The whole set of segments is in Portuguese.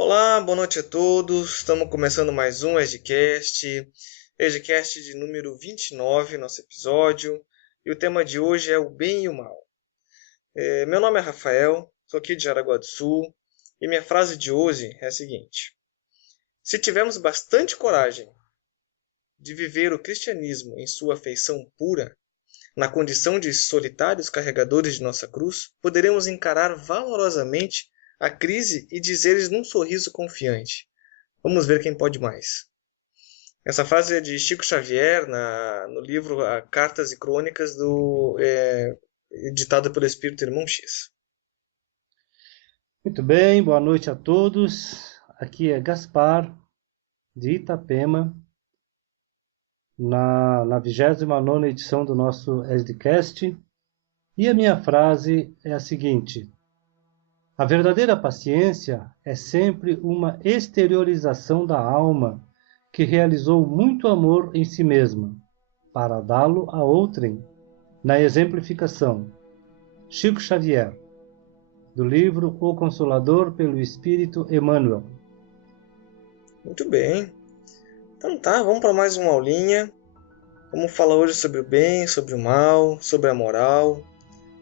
Olá, boa noite a todos. Estamos começando mais um ESGcast de número 29, nosso episódio. E o tema de hoje é o bem e o mal. Meu nome é Rafael, sou aqui de Jaraguá do Sul, e minha frase de hoje é a seguinte: se tivermos bastante coragem de viver o cristianismo em sua feição pura, na condição de solitários carregadores de nossa cruz, poderemos encarar valorosamente a crise e dizer-lhes num sorriso confiante: vamos ver quem pode mais. Essa frase é de Chico Xavier, no livro Cartas e Crônicas, editado pelo Espírito Irmão X. Muito bem, boa noite a todos. Aqui é Gaspar, de Itapema, na 29ª edição do nosso ESDcast. E a minha frase é a seguinte: a verdadeira paciência é sempre uma exteriorização da alma que realizou muito amor em si mesma, para dá-lo a outrem, na exemplificação. Chico Xavier, do livro O Consolador pelo Espírito Emmanuel. Muito bem. Então tá, vamos para mais uma aulinha. Vamos falar hoje sobre o bem, sobre o mal, sobre a moral,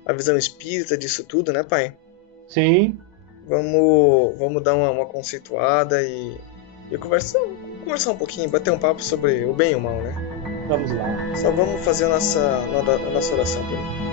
a visão espírita disso tudo, né, pai? Sim. Vamos dar uma conceituada e conversar um pouquinho, bater um papo sobre o bem e o mal, né? Vamos lá. Só vamos fazer a nossa oração primeiro.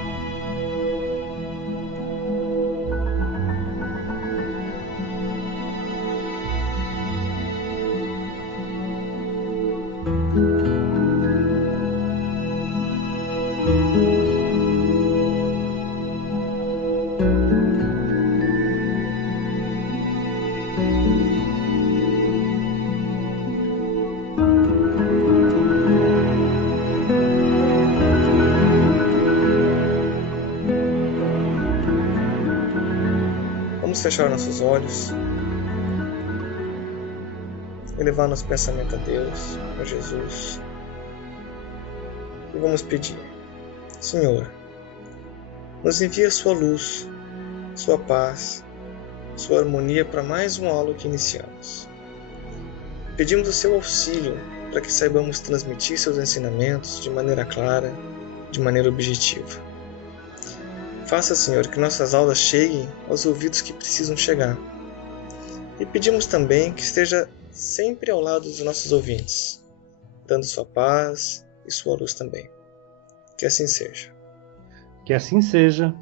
Vamos fechar nossos olhos, elevar nosso pensamento a Deus, a Jesus, e vamos pedir: Senhor, nos envia sua luz, sua paz, sua harmonia para mais uma aula que iniciamos. Pedimos o seu auxílio para que saibamos transmitir seus ensinamentos de maneira clara, de maneira objetiva. Faça, Senhor, que nossas aulas cheguem aos ouvidos que precisam chegar. E pedimos também que esteja sempre ao lado dos nossos ouvintes, dando sua paz e sua luz também. Que assim seja. Que assim seja.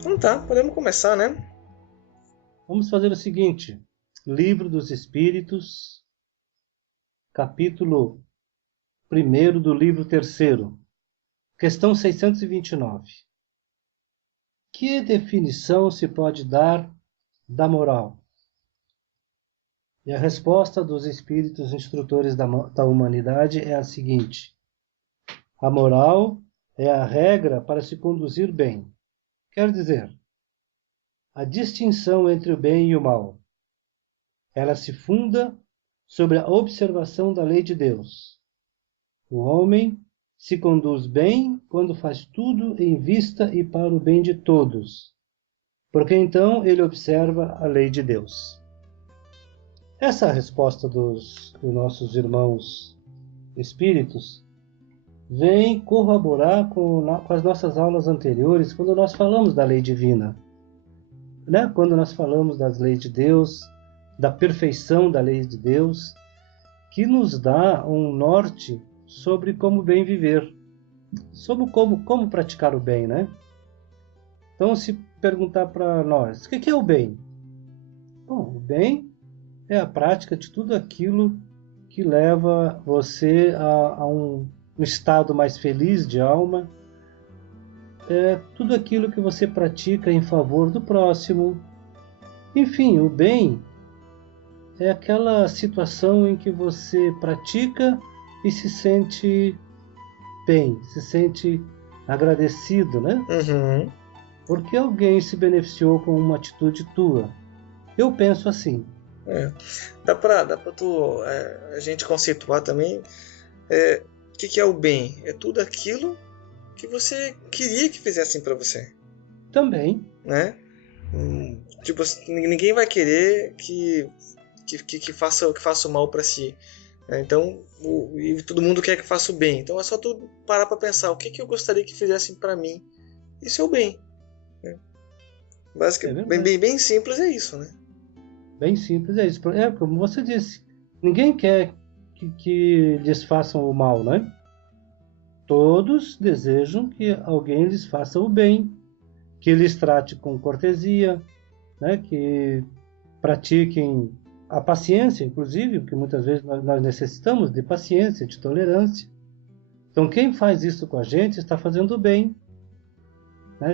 Então tá, podemos começar, né? Vamos fazer o seguinte: Livro dos Espíritos, capítulo 1 do livro 3º, questão 629. Que definição se pode dar da moral? E a resposta dos espíritos instrutores da humanidade é a seguinte: a moral é a regra para se conduzir bem. Quer dizer, a distinção entre o bem e o mal. Ela se funda sobre a observação da lei de Deus. O homem se conduz bem quando faz tudo em vista e para o bem de todos, porque então ele observa a lei de Deus. Essa é a resposta dos nossos irmãos espíritos vem corroborar com as nossas aulas anteriores, quando nós falamos da lei divina. Quando nós falamos das leis de Deus, da perfeição da lei de Deus, que nos dá um norte sobre como bem viver, sobre como praticar o bem, né? Então, se perguntar para nós, o que é o bem? Bom, o bem é a prática de tudo aquilo que leva você a um estado mais feliz de alma, tudo aquilo que você pratica em favor do próximo. Enfim, o bem é aquela situação em que você pratica e se sente bem, se sente agradecido, né? Uhum. Porque alguém se beneficiou com uma atitude tua. Eu penso assim. Dá pra a gente conceituar também O que é o bem? É tudo aquilo que você queria que fizessem para você, Também. né? Tipo, ninguém vai querer que faça o mal para si, né? Então, e todo mundo quer que faça o bem. Então é só tu parar para pensar o que eu gostaria que fizessem para mim. Isso é o bem, né? É Basicamente, verdade. bem simples é isso, né? Bem simples é isso. É como você disse, ninguém quer que lhes façam o mal, né? Todos desejam que alguém lhes faça o bem, que lhes trate com cortesia, né? Que pratiquem a paciência, inclusive, porque muitas vezes nós necessitamos de paciência, de tolerância. Então, quem faz isso com a gente está fazendo o bem, né?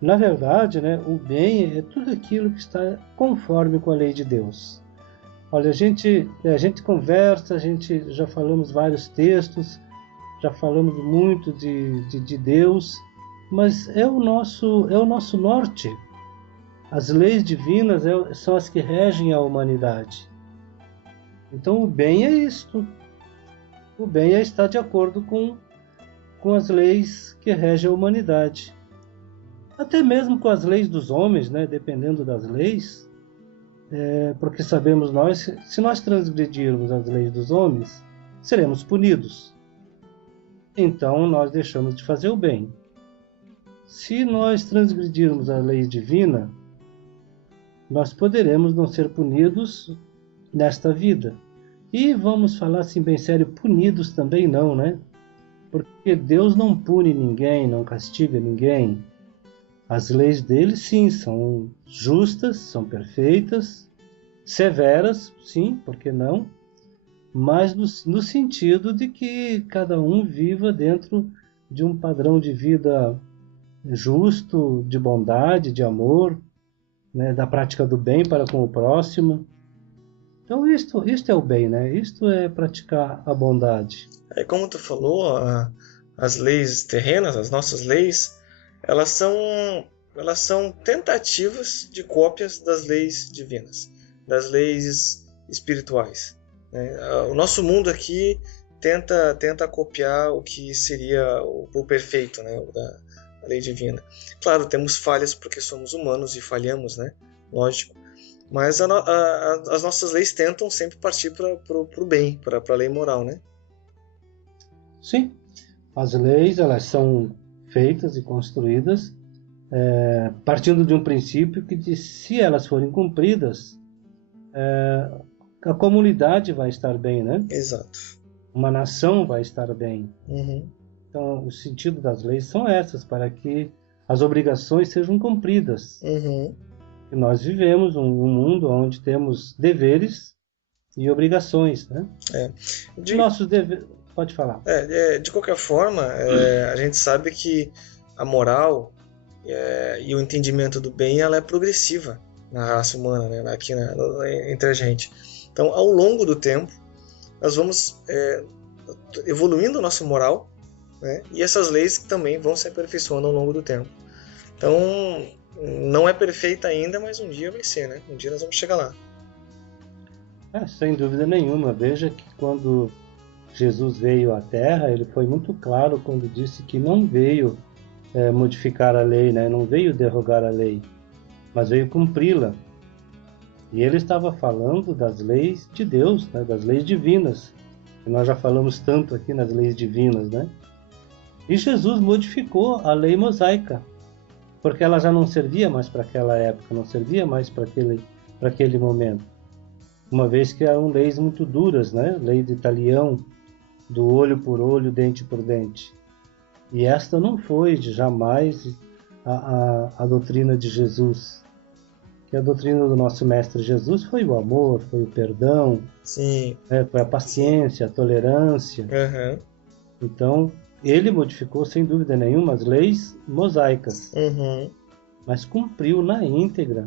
Na verdade, né? O bem é tudo aquilo que está conforme com a lei de Deus. Olha, a gente conversa, a gente já falamos vários textos, já falamos muito de Deus, mas é o nosso norte. As leis divinas são as que regem a humanidade. Então o bem é isto. O bem é estar de acordo com as leis que regem a humanidade. Até mesmo com as leis dos homens, né? Dependendo das leis, porque sabemos nós, se nós transgredirmos as leis dos homens, seremos punidos. Então nós deixamos de fazer o bem. Se nós transgredirmos a lei divina, nós poderemos não ser punidos nesta vida. E vamos falar assim bem sério, punidos também não, né? Porque Deus não pune ninguém, não castiga ninguém. As leis dele, sim, são justas, são perfeitas, severas, sim, por que não? Mas no sentido de que cada um viva dentro de um padrão de vida justo, de bondade, de amor, né, da prática do bem para com o próximo. Então isto é o bem, né? Isto é praticar a bondade. Como tu falou, as leis terrenas, as nossas leis, elas são tentativas de cópias das leis divinas, das leis espirituais, né? O nosso mundo aqui tenta copiar o que seria o perfeito, né? Da lei divina. Claro, temos falhas porque somos humanos e falhamos, né? Lógico. Mas as nossas leis tentam sempre partir para o bem, para a lei moral, né? Sim, as leis elas são feitas e construídas partindo de um princípio que se elas forem cumpridas, a comunidade vai estar bem, né? Exato. Uma nação vai estar bem. Uhum. Então, o sentido das leis são essas, para que as obrigações sejam cumpridas. Uhum. E nós vivemos um mundo onde temos deveres e obrigações, né? Nossos deveres... Pode falar. De qualquer forma, a gente sabe que a moral e o entendimento do bem ela é progressiva na raça humana, né? Aqui entre a gente. Então, ao longo do tempo, nós vamos evoluindo a nossa moral, né? E essas leis também vão se aperfeiçoando ao longo do tempo. Então, não é perfeita ainda, mas um dia vai ser, né? Um dia nós vamos chegar lá. Sem dúvida nenhuma. Veja que quando Jesus veio à Terra, ele foi muito claro quando disse que não veio modificar a lei, né? Não veio derrogar a lei, mas veio cumpri-la. E ele estava falando das leis de Deus, né? Das leis divinas. E nós já falamos tanto aqui nas leis divinas, né? E Jesus modificou a lei mosaica, porque ela já não servia mais para aquela época, não servia mais para aquele momento. Uma vez que eram leis muito duras, né? Lei de talião, do olho por olho, dente por dente. E esta não foi jamais a doutrina de Jesus. Que a doutrina do nosso Mestre Jesus foi o amor, foi o perdão, Sim. Foi a paciência, a tolerância. Uhum. Então, ele modificou, sem dúvida nenhuma, as leis mosaicas, Uhum. mas cumpriu na íntegra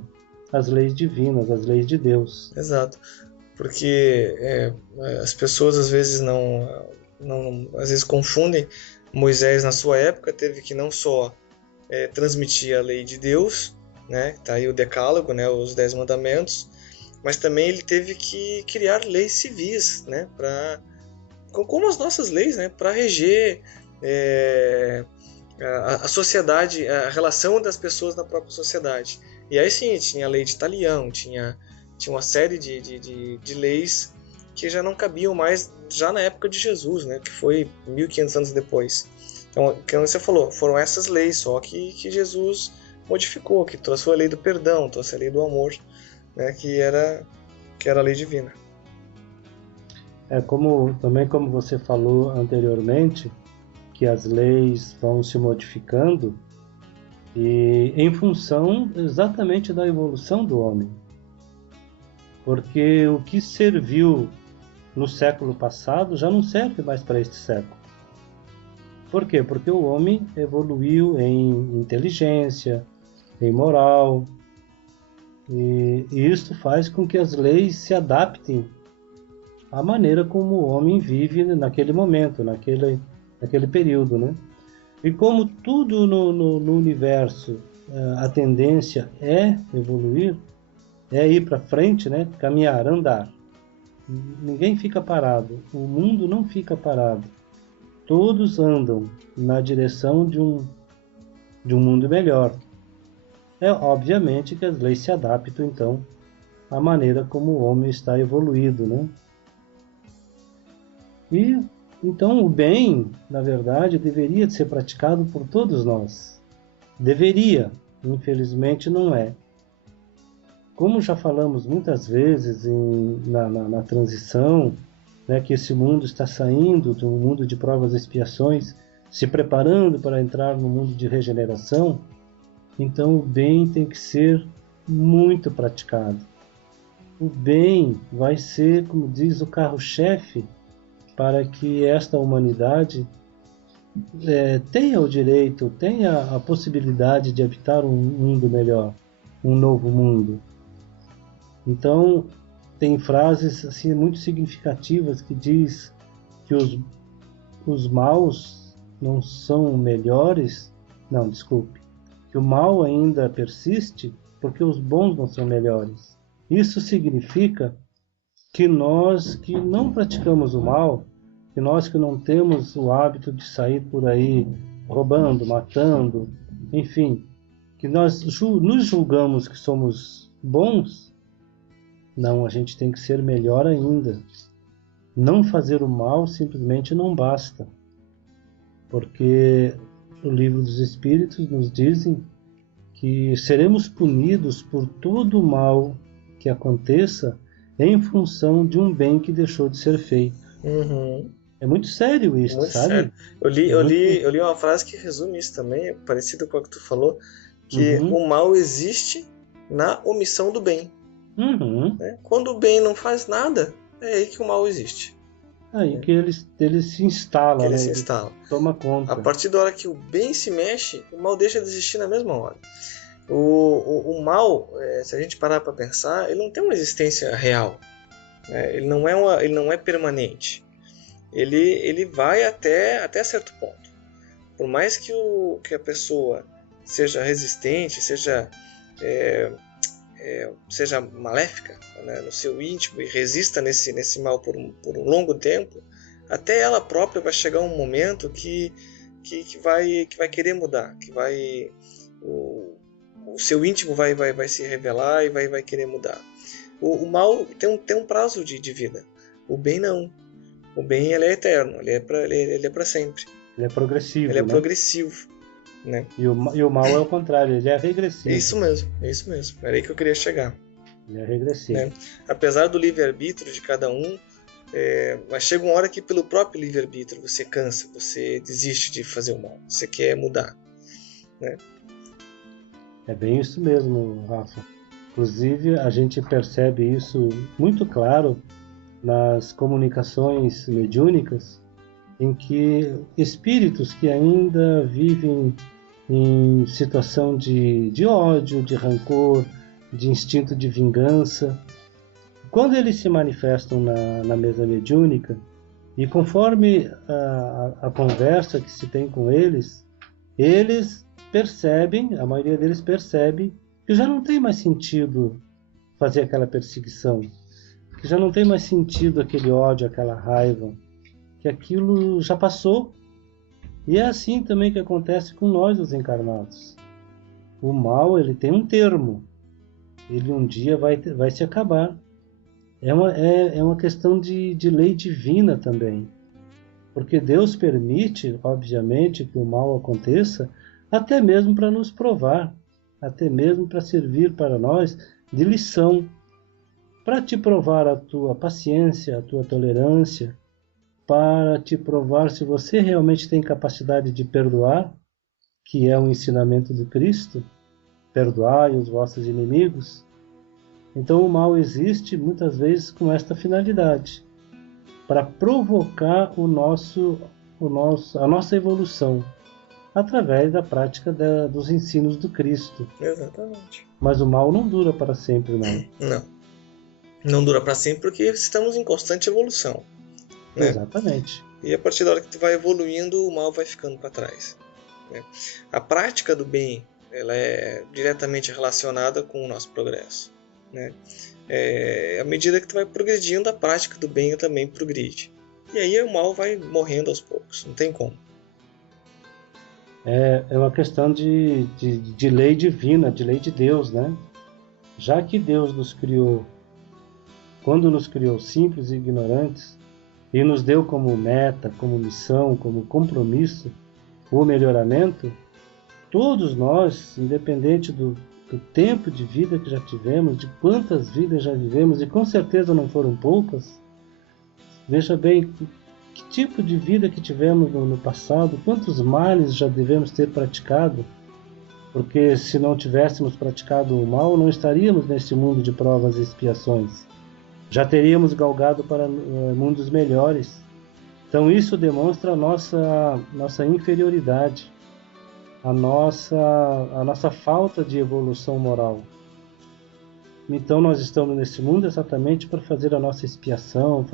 as leis divinas, as leis de Deus. Exato. Porque as pessoas às vezes às vezes confundem. Moisés na sua época teve que não só transmitir a lei de Deus, né? Tá aí o Decálogo, né? Os 10 mandamentos, mas também ele teve que criar leis civis, né? Para como as nossas leis, né, para reger a sociedade, a relação das pessoas na própria sociedade. E aí sim, tinha a lei de Talião, tinha uma série de leis que já não cabiam mais já na época de Jesus, né, que foi 1500 anos depois. Então, como você falou, foram essas leis só que Jesus modificou, que trouxe a lei do perdão, trouxe a lei do amor, né, que era a lei divina. Também como você falou anteriormente, que as leis vão se modificando e em função exatamente da evolução do homem. Porque o que serviu no século passado já não serve mais para este século. Por quê? Porque o homem evoluiu em inteligência, em moral, e isso faz com que as leis se adaptem à maneira como o homem vive naquele momento, naquele período, né? E como tudo no universo, a tendência é evoluir, é ir para frente, né? Caminhar, andar. Ninguém fica parado, o mundo não fica parado. Todos andam na direção de um mundo melhor. É obviamente que as leis se adaptam, então, à maneira como o homem está evoluído, né? E então o bem, na verdade, deveria ser praticado por todos nós. Deveria, infelizmente não é. Como já falamos muitas vezes na transição, né, que esse mundo está saindo de um mundo de provas e expiações, se preparando para entrar no mundo de regeneração, então o bem tem que ser muito praticado. O bem vai ser, como diz, o carro-chefe para que esta humanidade tenha o direito, tenha a possibilidade de habitar um mundo melhor, um novo mundo. Então, tem frases assim, muito significativas que diz que os maus não são melhores, não, desculpe, que o mal ainda persiste porque os bons não são melhores. Isso significa que nós que não praticamos o mal, que nós que não temos o hábito de sair por aí roubando, matando, enfim, que nós nos julgamos que somos bons, não, a gente tem que ser melhor ainda. Não fazer o mal simplesmente não basta, porque o Livro dos Espíritos nos dizem que seremos punidos por todo o mal que aconteça em função de um bem que deixou de ser feito. Uhum. É muito sério isso, muito sabe? Sério. Eu li uma frase que resume isso também, é parecido com o que tu falou, que o mal existe na omissão do bem. Né? Quando o bem não faz nada, é aí que o mal existe. Aí que ele se instala, ele né? se instala. Ele toma conta. A partir da hora que o bem se mexe, o mal deixa de existir na mesma hora. O mal, se a gente parar para pensar, ele não tem uma existência real. Né? Ele não é permanente. Ele vai até certo ponto. Por mais que a pessoa seja resistente, seja maléfica, né, no seu íntimo, e resista nesse mal por um longo tempo, até ela própria vai chegar um momento que vai querer mudar, que o seu íntimo vai se revelar e vai querer mudar. O mal tem um prazo de vida. O bem não. O bem ele é eterno, ele é para sempre. Ele é progressivo. Ele é progressivo. Né? E o mal é o contrário, ele é regressivo. É isso mesmo. Era aí que eu queria chegar. Ele é regressivo. Né? Apesar do livre-arbítrio de cada um, mas chega uma hora que pelo próprio livre-arbítrio você cansa, você desiste de fazer o mal, você quer mudar. Né? É bem isso mesmo, Rafa. Inclusive, a gente percebe isso muito claro nas comunicações mediúnicas, em que espíritos que ainda vivem em situação de ódio, de rancor, de instinto de vingança, quando eles se manifestam na mesa mediúnica, e conforme a conversa que se tem com eles percebem, a maioria deles percebe, que já não tem mais sentido fazer aquela perseguição, que já não tem mais sentido aquele ódio, aquela raiva, que aquilo já passou. E é assim também que acontece com nós, os encarnados. O mal, ele tem um termo. Ele um dia vai se acabar. É uma questão de lei divina também. Porque Deus permite, obviamente, que o mal aconteça, até mesmo para nos provar, até mesmo para servir para nós de lição, para te provar a tua paciência, a tua tolerância, para te provar se você realmente tem capacidade de perdoar, que é o ensinamento do Cristo, perdoai os vossos inimigos. Então o mal existe muitas vezes com esta finalidade, para provocar a nossa evolução, através da prática dos ensinos do Cristo. Exatamente. Mas o mal não dura para sempre, não. Não. Não dura para sempre porque estamos em constante evolução. Né? Exatamente. E a partir da hora que tu vai evoluindo, o mal vai ficando para trás. Né? A prática do bem, ela é diretamente relacionada com o nosso progresso. Né? À medida que tu vai progredindo, a prática do bem também progride. E aí o mal vai morrendo aos poucos, não tem como. É uma questão de lei divina, de lei de Deus, né? Já que Deus nos criou, quando nos criou simples e ignorantes, e nos deu como meta, como missão, como compromisso o melhoramento, todos nós, independente do tempo de vida que já tivemos, de quantas vidas já vivemos, e com certeza não foram poucas, veja bem que tipo de vida que tivemos no passado, quantos males já devemos ter praticado, porque se não tivéssemos praticado o mal, não estaríamos nesse mundo de provas e expiações. Já teríamos galgado para mundos melhores. Então isso demonstra a nossa inferioridade, a nossa falta de evolução moral. Então nós estamos nesse mundo exatamente para fazer a nossa expiação,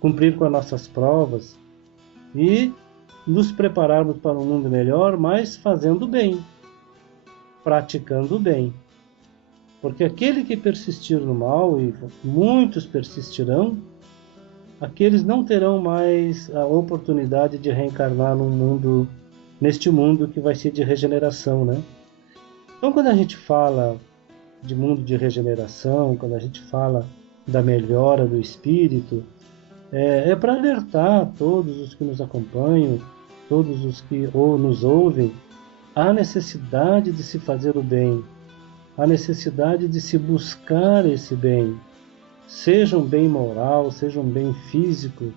cumprir com as nossas provas e nos prepararmos para um mundo melhor, mas fazendo bem, praticando o bem. Porque aquele que persistir no mal, e muitos persistirão, aqueles não terão mais a oportunidade de reencarnar neste mundo que vai ser de regeneração, né? Então, quando a gente fala de mundo de regeneração, quando a gente fala da melhora do espírito, é para alertar todos os que nos acompanham, todos os que nos ouvem, a necessidade de se fazer o bem, a necessidade de se buscar esse bem, seja um bem moral, seja um bem físico,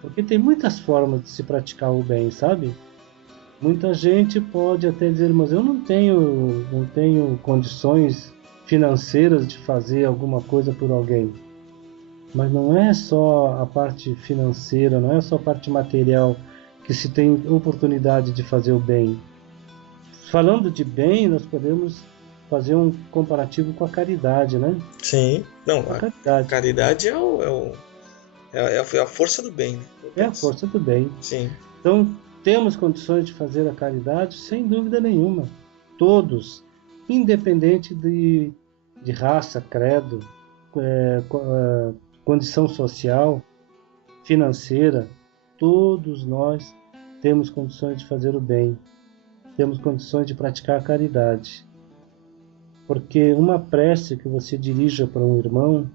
porque tem muitas formas de se praticar o bem, sabe? Muita gente pode até dizer, mas eu não tenho condições financeiras de fazer alguma coisa por alguém. Mas não é só a parte financeira, não é só a parte material que se tem oportunidade de fazer o bem. Falando de bem, nós podemos fazer um comparativo com a caridade, né? Sim, não, A caridade é a força do bem, né? É a força do bem. Sim. Então, temos condições de fazer a caridade, sem dúvida nenhuma. Todos, independente de raça, credo, condição social, financeira, todos nós temos condições de fazer o bem, temos condições de praticar a caridade. Porque uma prece que você dirija para um irmão,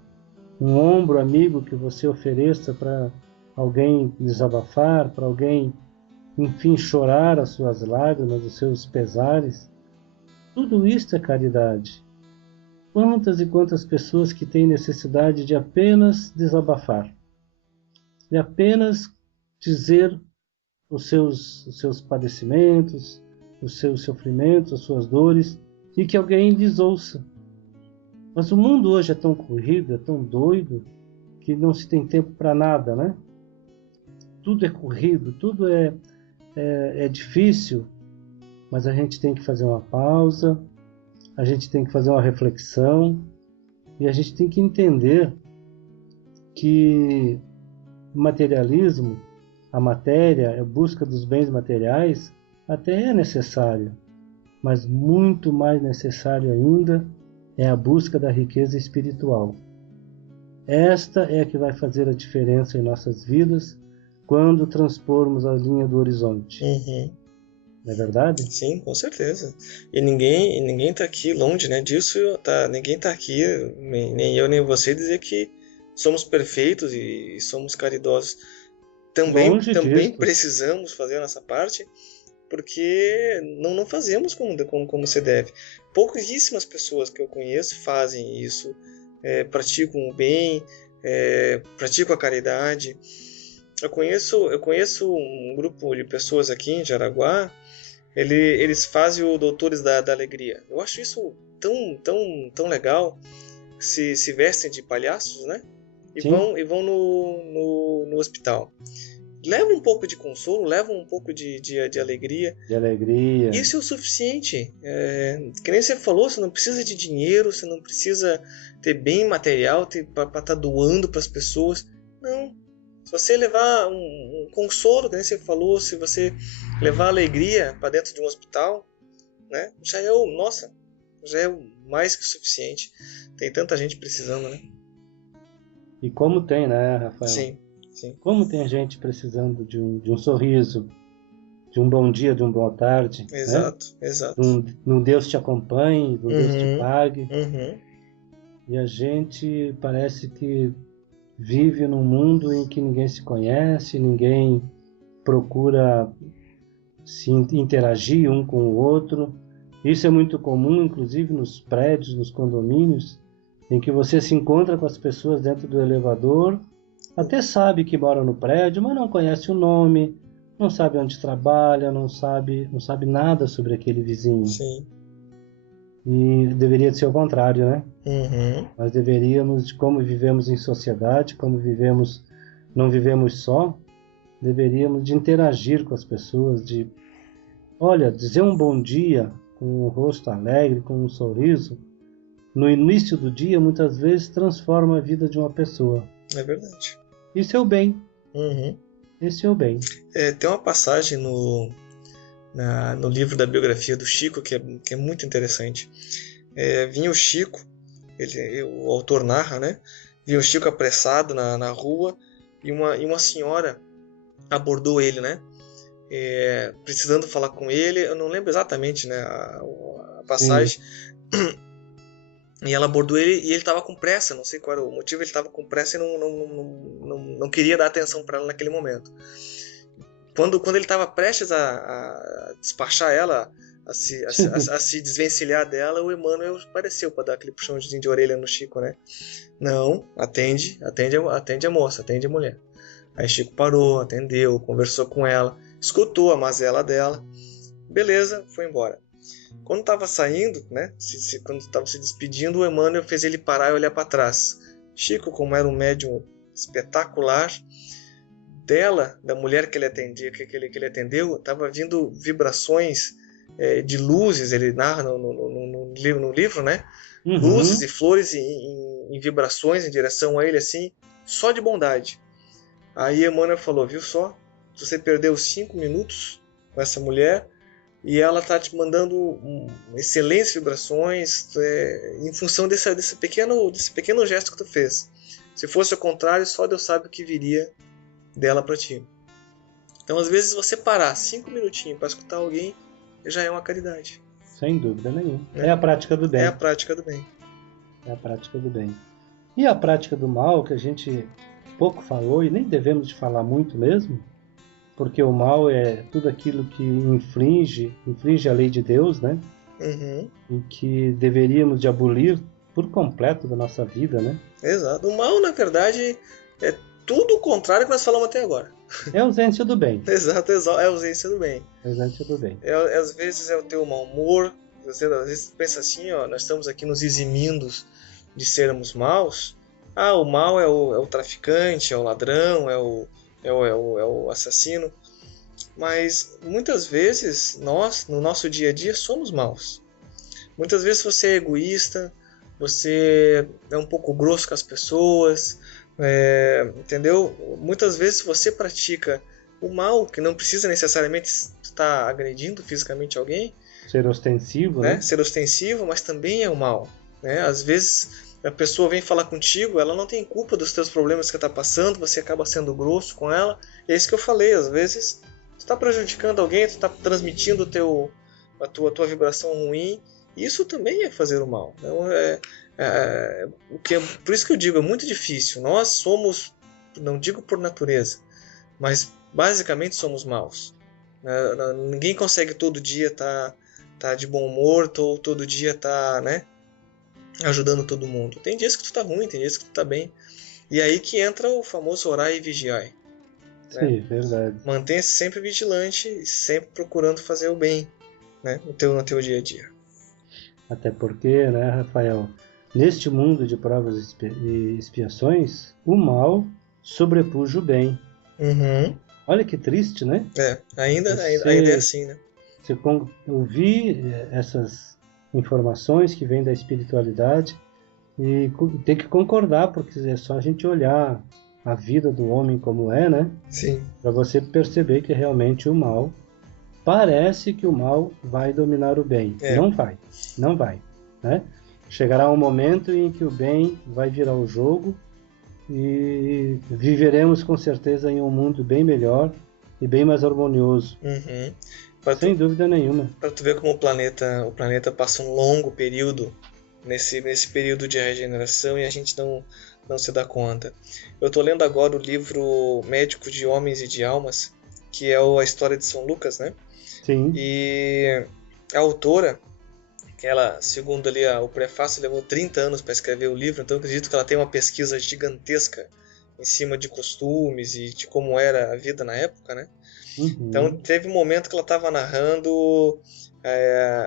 um ombro amigo que você ofereça para alguém desabafar, para alguém, enfim, chorar as suas lágrimas, os seus pesares, tudo isso é caridade. Quantas e quantas pessoas que têm necessidade de apenas desabafar, de apenas dizer os seus padecimentos, os seus sofrimentos, as suas dores, e que alguém lhes ouça. Mas o mundo hoje é tão corrido, é tão doido, que não se tem tempo para nada, né? Tudo é corrido, tudo é difícil, mas a gente tem que fazer uma pausa, a gente tem que fazer uma reflexão, e a gente tem que entender que o materialismo, a matéria, a busca dos bens materiais, até é necessário, mas muito mais necessário ainda é a busca da riqueza espiritual. Esta é a que vai fazer a diferença em nossas vidas quando transpormos a linha do horizonte. Uhum. Não é verdade? Sim, com certeza. E ninguém tá aqui longe, né, disso, ninguém tá aqui, nem eu nem você, dizer que somos perfeitos e somos caridosos. Também Longe disso. precisamos fazer a nossa parte, porque não fazemos como se deve. Pouquíssimas pessoas que eu conheço fazem isso, praticam o bem, praticam a caridade. Eu conheço um grupo de pessoas aqui em Jaraguá. Eles fazem o Doutores da Alegria. Eu acho isso tão legal. Se vestem de palhaços, né? E Sim. vão no hospital. Levam um pouco de consolo, levam um pouco de alegria. De alegria. Isso é o suficiente. Que nem você falou, você não precisa de dinheiro, você não precisa ter bem material para estar doando para as pessoas. Não. Se você levar um consolo, que nem você falou, se você levar alegria para dentro de um hospital, né, já é mais que o suficiente. Tem tanta gente precisando, né? E como tem, né, Rafael? Sim. Como tem gente precisando de um sorriso, de um bom dia, de uma boa tarde. Exato, né? exato. De um Deus te acompanhe, de um Deus te pague. Uhum. E a gente parece que vive num mundo em que ninguém se conhece, ninguém procura se interagir um com o outro. Isso é muito comum, inclusive nos prédios, nos condomínios, em que você se encontra com as pessoas dentro do elevador, até sabe que moram no prédio, mas não conhece o nome, não sabe onde trabalha, não sabe nada sobre aquele vizinho. Sim. E deveria ser o contrário, né? Uhum. Nós deveríamos, como vivemos em sociedade, como não vivemos só, deveríamos de interagir com as pessoas, dizer um bom dia com um rosto alegre, com um sorriso, no início do dia, muitas vezes transforma a vida de uma pessoa. É verdade. Isso é o bem. Uhum. Esse é o bem. Tem uma passagem no livro da biografia do Chico que é muito interessante. Vinha o Chico, o autor narra, né? Vinha o Chico apressado na rua e uma senhora abordou ele, né? Precisando falar com ele. Eu não lembro exatamente, né, a passagem. E ela abordou ele e ele estava com pressa, não sei qual era o motivo, ele estava com pressa e não queria dar atenção para ela naquele momento. Quando ele estava prestes a despachar ela, a se desvencilhar dela, o Emmanuel apareceu para dar aquele puxãozinho de orelha no Chico, né? Não, atende a moça, atende a mulher. Aí Chico parou, atendeu, conversou com ela, escutou a mazela dela, beleza, foi embora. Quando estava saindo, né, quando estava se despedindo, o Emmanuel fez ele parar e olhar para trás. Chico, como era um médium espetacular, da mulher que ele atendeu, estava vindo vibrações de luzes, ele narra no livro, né? Uhum. Luzes e flores em vibrações em direção a ele, assim, só de bondade. Aí Emmanuel falou, viu só? Você perdeu 5 minutos com essa mulher e ela está te mandando excelentes vibrações em função desse pequeno gesto que tu fez. Se fosse o contrário, só Deus sabe o que viria dela para ti. Então, às vezes, você parar 5 minutinhos para escutar alguém já é uma caridade. Sem dúvida nenhuma. É a prática do bem. É a prática do bem. É a prática do bem. E a prática do mal, que a gente pouco falou e nem devemos de falar muito mesmo, porque o mal é tudo aquilo que infringe a lei de Deus, né? Uhum. E que deveríamos de abolir por completo da nossa vida, né? Exato. O mal, na verdade, é tudo o contrário que nós falamos até agora. É a ausência do bem. Exato, é a ausência do bem. É a ausência do bem. Às vezes é o teu mau humor. Você às vezes pensa assim, ó, nós estamos aqui nos eximindo de sermos maus. O mal é o traficante, é o ladrão, é o assassino. Mas muitas vezes nós, no nosso dia a dia, somos maus. Muitas vezes você é egoísta, você é um pouco grosso com as pessoas, entendeu? Muitas vezes você pratica o mal, que não precisa necessariamente estar agredindo fisicamente alguém. Ser ostensivo, né? Ser ostensivo, mas também é o mal. Né? Às vezes A pessoa vem falar contigo, ela não tem culpa dos teus problemas que está passando, você acaba sendo grosso com ela. E é isso que eu falei, às vezes tu está prejudicando alguém, tu está transmitindo a tua vibração ruim. Isso também é fazer o mal. Então, por isso que eu digo, é muito difícil. Nós somos, não digo por natureza, mas basicamente somos maus. Ninguém consegue todo dia tá de bom humor, todo dia né, ajudando todo mundo. Tem dias que tu tá ruim, tem dias que tu tá bem. E aí que entra o famoso orar e vigiar. Sim, né? Verdade. Mantenha-se sempre vigilante e sempre procurando fazer o bem, né, no teu dia a dia. Até porque, né, Rafael, neste mundo de provas e expiações, o mal sobrepuja o bem. Uhum. Olha que triste, né? Ainda é assim, né? Você ouvir essas informações que vêm da espiritualidade e tem que concordar, porque é só a gente olhar a vida do homem como é, né? Sim. Para você perceber que realmente o mal, parece que o mal vai dominar o bem. Não vai, né? Chegará um momento em que o bem vai virar o jogo e viveremos com certeza em um mundo bem melhor e bem mais harmonioso. Uhum. Sem dúvida nenhuma. Para tu ver como o planeta passa um longo período nesse período de regeneração e a gente não se dá conta. Eu estou lendo agora o livro Médico de Homens e de Almas, que é a história de São Lucas, né? Sim. E a autora, que ela, segundo ali o prefácio, levou 30 anos para escrever o livro, então eu acredito que ela tem uma pesquisa gigantesca em cima de costumes e de como era a vida na época, né? Uhum. Então teve um momento que ela estava narrando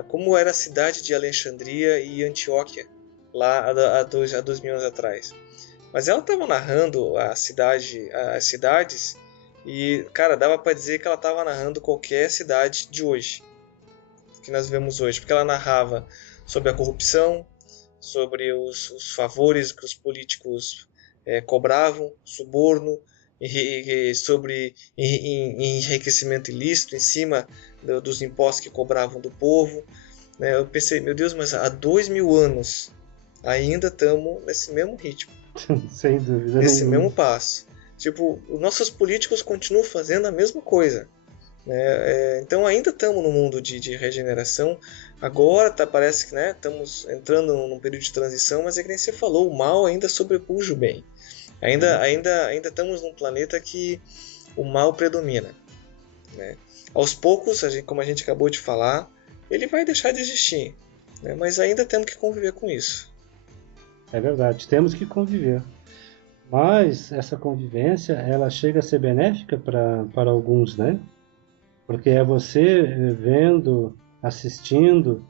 como era a cidade de Alexandria e Antioquia, lá há 2000 anos atrás. Mas ela estava narrando as cidades e, cara, dava para dizer que ela estava narrando qualquer cidade de hoje, que nós vemos hoje, porque ela narrava sobre a corrupção, sobre os favores que os políticos cobravam, suborno, sobre enriquecimento ilícito em cima dos impostos que cobravam do povo. Eu pensei, meu Deus, mas há 2000 anos ainda estamos nesse mesmo ritmo. Sem dúvida nesse nenhuma. mesmo passo. Tipo, os nossos políticos continuam fazendo a mesma coisa. Então ainda estamos no mundo de regeneração. Agora parece que estamos entrando num período de transição, mas é que nem você falou, o mal ainda sobrepuja o bem. Ainda estamos num planeta que o mal predomina. Né? Aos poucos, como a gente acabou de falar, ele vai deixar de existir. Né? Mas ainda temos que conviver com isso. É verdade, temos que conviver. Mas essa convivência, ela chega a ser benéfica para alguns, né? Porque é você vendo, assistindo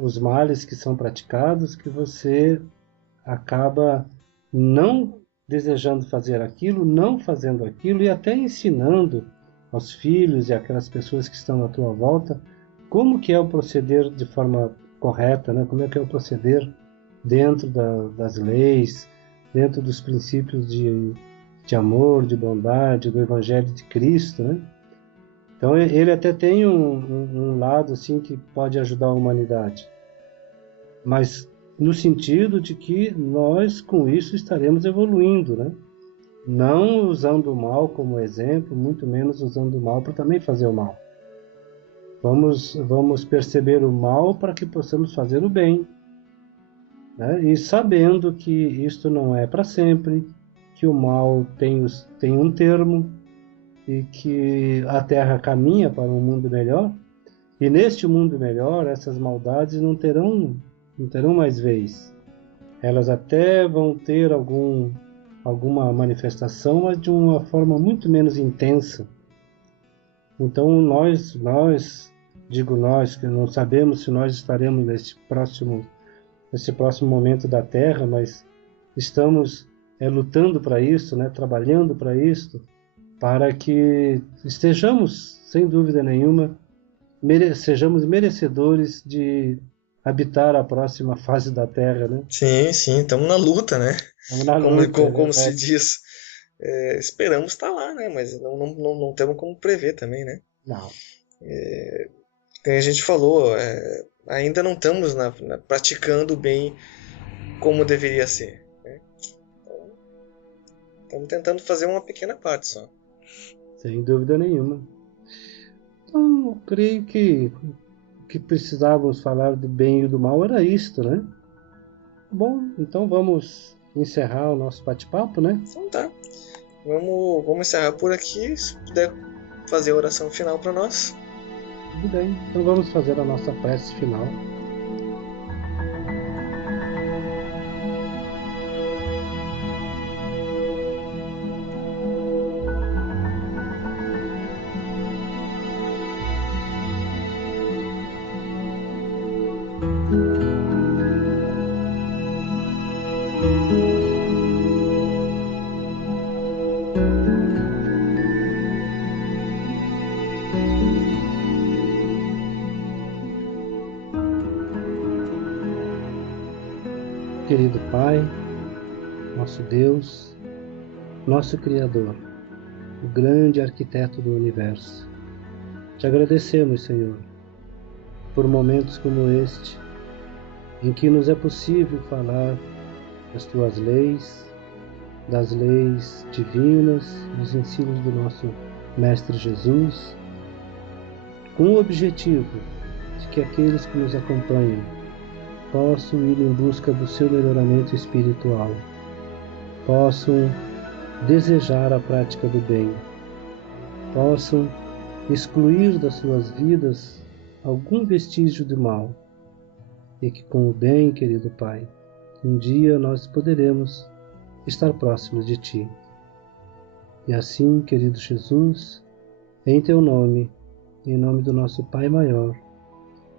os males que são praticados, que você acaba não desejando fazer aquilo, não fazendo aquilo e até ensinando aos filhos e aquelas pessoas que estão à tua volta como que é o proceder de forma correta, né? Como é que é o proceder dentro das leis, dentro dos princípios de amor, de bondade, do Evangelho de Cristo, né? Então ele até tem um lado assim que pode ajudar a humanidade, mas no sentido de que nós com isso estaremos evoluindo, né? Não usando o mal como exemplo, muito menos usando o mal para também fazer o mal. Vamos perceber o mal para que possamos fazer o bem, né? E sabendo que isto não é para sempre, que o mal tem um termo e que a Terra caminha para um mundo melhor, e neste mundo melhor essas maldades não terão mais vez. Elas até vão ter alguma manifestação, mas de uma forma muito menos intensa. Então digo nós, que não sabemos se nós estaremos nesse próximo momento da Terra, mas estamos lutando para isso, né? Trabalhando para isso, para que estejamos, sem dúvida nenhuma, sejamos merecedores de habitar a próxima fase da Terra, né? Sim, estamos na luta, né? Estamos na luta, como se diz. Esperamos estar lá, né? Mas não temos como prever também, né? Não. Como a gente falou, ainda não estamos praticando bem como deveria ser, né? Então, estamos tentando fazer uma pequena parte só. Sem dúvida nenhuma. Então, eu creio que o que precisávamos falar do bem e do mal era isto, né? Bom, então vamos encerrar o nosso bate-papo, né? Então tá. Vamos encerrar por aqui. Se puder fazer a oração final para nós. Tudo bem. Então vamos fazer a nossa prece final. Querido Pai, nosso Deus, nosso Criador, o grande arquiteto do universo, te agradecemos, Senhor, por momentos como este, em que nos é possível falar das tuas leis, das leis divinas, dos ensinos do nosso Mestre Jesus, com o objetivo de que aqueles que nos acompanham possam ir em busca do seu melhoramento espiritual, possam desejar a prática do bem, possam excluir das suas vidas algum vestígio de mal, e que com o bem, querido Pai, um dia nós poderemos estar próximos de Ti. E assim, querido Jesus, em Teu nome, em nome do nosso Pai Maior,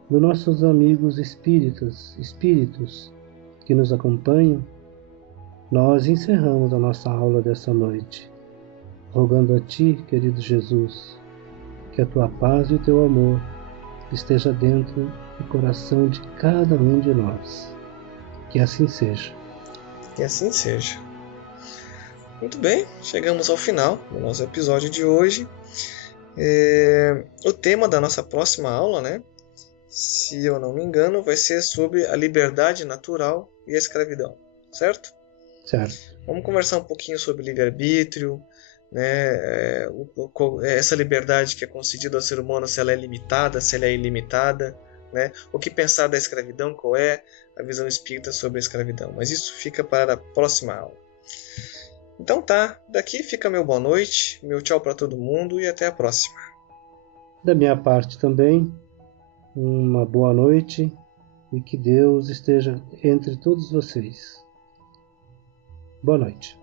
dos nossos amigos espíritos que nos acompanham, nós encerramos a nossa aula dessa noite, rogando a Ti, querido Jesus, que a Tua paz e o Teu amor esteja dentro do coração de cada um de nós. Que assim seja. Que assim seja. Muito bem, chegamos ao final do nosso episódio de hoje. O tema da nossa próxima aula, né? Se eu não me engano, vai ser sobre a liberdade natural e a escravidão, certo? Certo. Vamos conversar um pouquinho sobre livre-arbítrio, né? Essa liberdade que é concedida ao ser humano, se ela é limitada, se ela é ilimitada, né? O que pensar da escravidão, qual é a visão espírita sobre a escravidão. Mas isso fica para a próxima aula. Então tá, daqui fica meu boa noite, meu tchau para todo mundo e até a próxima. Da minha parte também, uma boa noite e que Deus esteja entre todos vocês. Boa noite.